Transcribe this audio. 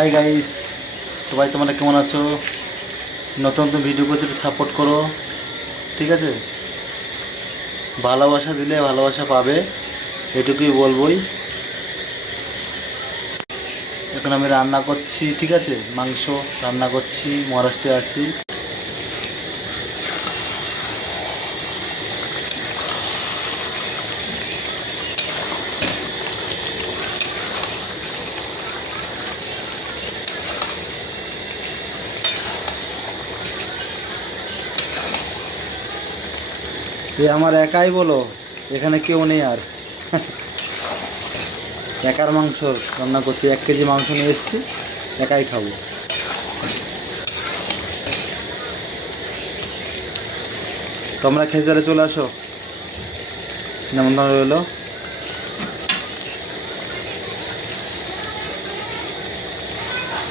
Hi guys, সবাই তোমরা কেমন আছো? নতুন নতুন ভিডিও করতে সাপোর্ট করো, ঠিক আছে? ভালোবাসা দিলে ভালোবাসা পাবে, এটুকুই বলবোই। এখন আমি রান্না করছি, ঠিক আছে? মাংস রান্না করছি, মহারাষ্ট্রে আছি। এ আমার একাই বলো, এখানে কেউ নেই আর। একার মাংস রান্না করছি, 1 কেজি মাংস নিয়ে এসেছি, একাই খাবো। তোমরা খেজারে চলে আসো, নেমন্তন্ন রইলো।